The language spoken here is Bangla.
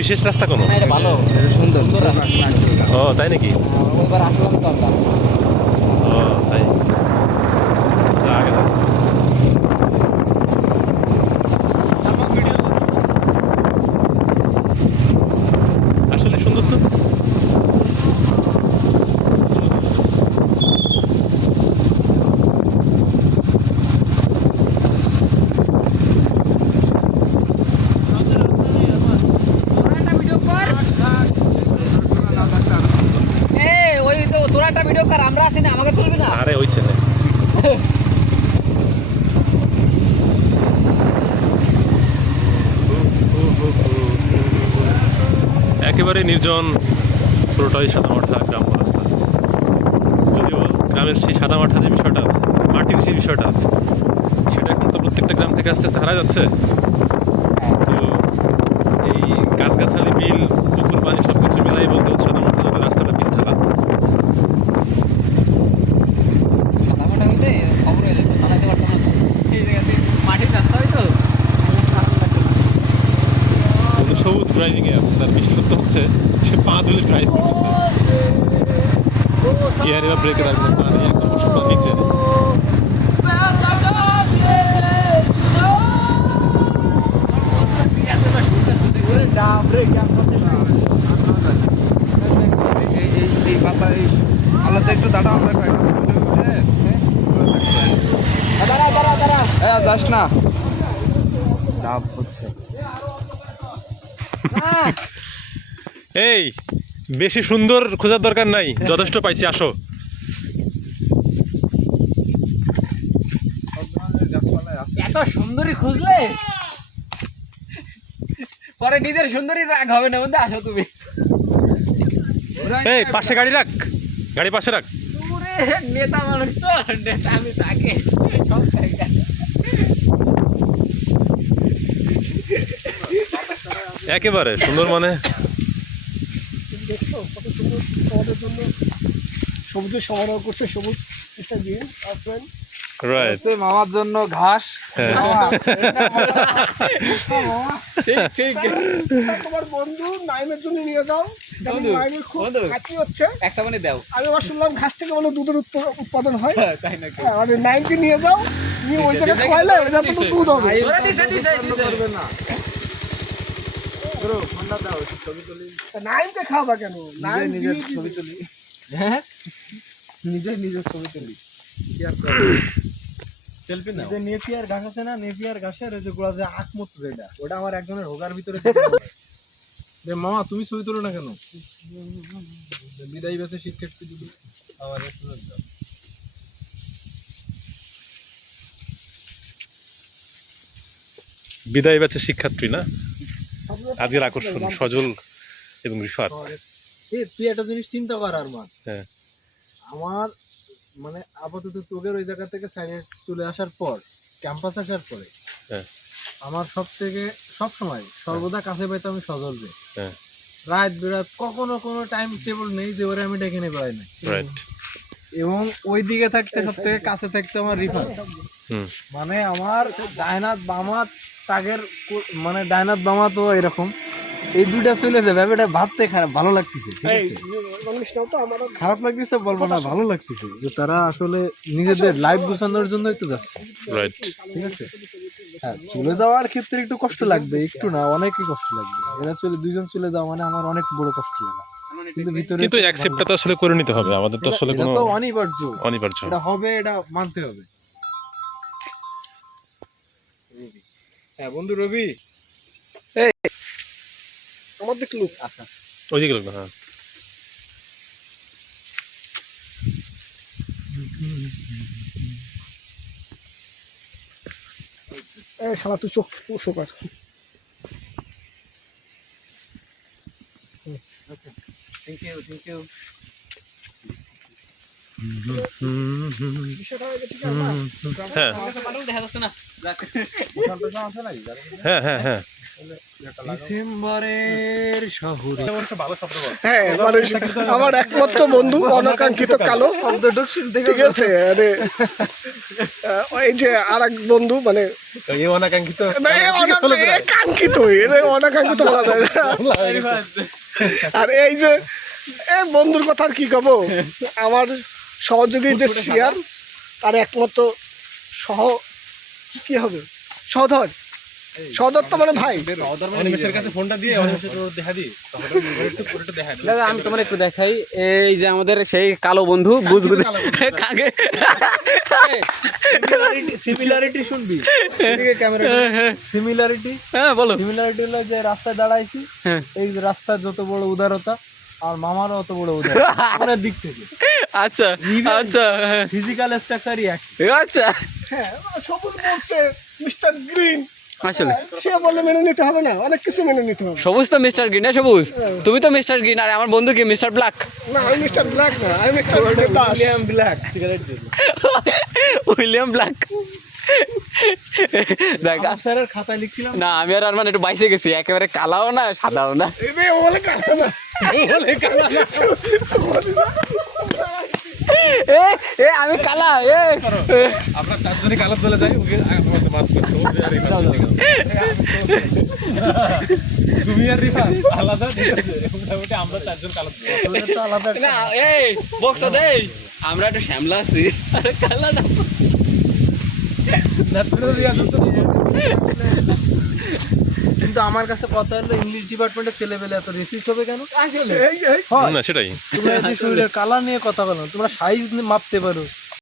বিশেষ রাস্তা কোনো? ভালো। সুন্দর ও তাই নাকি? আসলাম তো আমরা ও তাই যা আগে যা। আসলে সুন্দর তো তোরা একটা ভিডিও কর এ ওই তো তোরা একটা ভিডিও কর আমরা আছি না, আমাকে তুলবি না? আরে, ওই ছেলে। একেবারে নির্জন পুরোটাই সাদামাঠা গ্রাম্য রাস্তা। যদিও গ্রামের সেই সাদামাঠা যে বিষয়টা আছে, মাটির সেই বিষয়টা আছে, সেটা এখন তো প্রত্যেকটা গ্রাম থেকে আস্তে আস্তে হারা যাচ্ছে তো এই গাছগাছালি বিল পুকুর পানি সব কিছু মিলাই বলতে হচ্ছে সাদামাঠা যদি রাস্তাটা পিছ ঢালা সাদামাটা হইলে খবর হয়ে যেত চালাইতে পারতাম না এই জায়গাতে মাটির রাস্তা হইতো কিন্তু ড্রাইভিং এ আছে তার বিশেষত্ব হচ্ছে সে পা তুলে ড্রাইভ করতেছে। গিয়ারে বা ব্রেকের আর কোনো পা নেই একদম পা নিচে আল্লাহ একটু দাঁড়া আমরা দাঁড়া দাঁড়া। দাঁড়া হ্যাঁ যাস না। ডাব হচ্ছে। না এই বেশি সুন্দর খোঁজার দরকার নাই। যথেষ্ট পাইছি আসো। এত সুন্দরী খুঁজলে? পরে নিজের সুন্দরী রাগ হবে না বন্ধু আসো তুমি। এই পাশে গাড়ি রাখ। গাড়ি পাশে রাখ। নেতা মানুষ তো নেতা আমি তাকে। সব একেবারে সুন্দর মানে? দেখছ কত সুন্দর তোমাদের জন্য সবুজের সমারোহ করছে সবুজ এটা দিয়ে আর ফ্রেন্ড রাইট মামার জন্য ঘাস। হ্যাঁ। তোমার বন্ধু নাইমের জন্য নিয়ে যাও। নাইমের খুব। হচ্ছে। একটা মানে দাও। আমি আবার শুনলাম ঘাস থেকে বলে দুধের উৎপ- উৎপাদন হয়। তাই নাকি? হ্যাঁ, আর নাইমকে নিয়ে যাও। নিয়ে ওই জায়গায় খাওয়াইলে ওই জায়গায় দুধ হবে। না। দাও ছবি তুলি। নাইমকে খাওয়াবা কেন? নিজে নিজের ছবি তুলি। হ্যাঁ? নিজে নিজের ছবি তুলি। কি আর সেলফি না নেপিয়ার ঘাস আছে না? নেপিয়ার ঘাসের ওই যে গোড়া যে আখ যেটা ওটা আমার একজনের হোগার ভিতরে রে মামা তুমি ছবি তুলো না কেন? বিদায় বেসে শিক্ষার্থী দিবি। আমার একটু দাও। বিদায় ব্যাচে শিক্ষার্থী না? আজকের আকর্ষণ সজল এবং রিফাত তুই একটা জিনিস চিন্তা কর আর মান হ্যাঁ। আমার মানে আপাতত তোগের ওই জায়গা থেকে সাইডে চলে আসার পর ক্যাম্পাস আসার পরে হ্যাঁ। আমার সব থেকে সব সময় সর্বদা কাছে পাইতে আমি সজলবে হ্যাঁ। রাত বেরাত কখনো কোনো টাইম টেবিল নেই যে ওরে আমি ডেকে নিয়ে বেড়াই না রাইট এবং ওই দিকে থাকতে সব থেকে কাছে থাকতে আমার রিফাত। মানে আমার ডায়নাথ বামাত তাগের মানে ডায়নাথ বামা তো এরকম। এই দুইটা চলে যাবে আমি এটা ভাবতে খারাপ ভালো লাগতেছে ঠিক আছে? মানুষ নাও তো আমার খারাপ লাগতেছে বলব না ভালো লাগতেছে যে তারা আসলে নিজেদের লাইফ গুছানোর জন্যই তো যাচ্ছে। ঠিক আছে? হ্যাঁ চলে যাওয়ার ক্ষেত্রে একটু কষ্ট লাগবে একটু না অনেকই কষ্ট লাগবে। এরা চলে দুইজন চলে যাওয়া মানে আমার অনেক বড় কষ্ট লাগা। কিন্তু ভিতরে কিন্তু অ্যাকসেপ্টটা তো আসলে করে নিতে হবে আমাদের তো আসলে কোনো অনিবার্য। অনিবার্য। এটা হবে এটা মানতে হবে। হ্যাঁ বন্ধু রবি। এই আমার দিকে লুক। আচ্ছা। ওইদিকে লোক হ্যাঁ। এই শালা তুই চোখ চোখ আর থ্যাংক ইউ থ্যাংক ইউ বিষয়টা হয়ে গেছে কি আমার? হ্যাঁ দেখা যাচ্ছে না যাক। আছে নাকি হ্যাঁ হ্যাঁ হ্যাঁ ডিসেম্বরের শহরে ভালো শব্দ বল হ্যাঁ। মানে আমার একমাত্র বন্ধু অনাকাঙ্ক্ষিত কালো। ঠিক আছে আরে আহ, এই যে আর এক বন্ধু মানে এই অনাকাঙ্ক্ষিত না, এ অনা- এ কাঙ্ক্ষিত অনাকাঙ্ক্ষিত বলা যায় না। আর এই যে এ বন্ধুর কথা আর কি কব? আমার সহযোগী যে শেয়ার তার একমাত্র সহ কি হবে? সহধর সহধর তো মানে ভাই দেখা দিই দাদা আমি তোমার একটু দেখাই। এই যে আমাদের সেই কালো বন্ধু গুজগুজে কাকে? সিমিলারিটি শুনবি। ক্যামেরা সিমিলারিটি হ্যাঁ বলো। সিমিলারিটি হলো যে রাস্তায় দাঁড়াইছি হ্যাঁ। এই যে রাস্তার যত বড় উদারতা আর মামারও অত বড় উদারতা। আমার দিক থেকে। আচ্ছা আচ্ছা হ্যাঁ। ফিজিক্যাল স্ট্রাকচারই এক আচ্ছা। হ্যাঁ সবুজ বলছে মিস্টার গ্রিন আসলে। সে বলে মেনে নিতে হবে না অনেক কিছু মেনে নিতে হবে। সবুজ তো মিস্টার গ্রিন না সবুজ? তুমি তো মিস্টার গ্রিন আর আমার বন্ধু কি মিস্টার ব্ল্যাক? না আমি মিস্টার ব্ল্যাক না আমি mister William black cigarette William black. দেখ স্যারের খাতায় লিখছিলাম। না আমি আর আরমান একটু বাইসে গেছি একেবারে কালাও না সাদাও না। বলে কাটা না। এ এ আমি কালা এ। আমরা চারজনই কালাত বলে যাই ওকে আমাদের মাত করতে হবে আর এবার ঠিক আছে। তুমি আর রিফাত আলাদা ঠিক আছে। মোটামুটি আমরা চারজন তো আলাদা না এই বক্স দে। আমরা একটু শ্যামলা আছি। আরে কালা না। কিন্তু আমার কাছে কথা হলো ইংলিশ ডিপার্টমেন্টের ছেলে পেলে এত রেসিস্ট হবে কেন? আসলে। না সেটাই। তোমরা যে শরীরের কালার নিয়ে কথা বলো তোমরা সাইজ মাপতে পারো।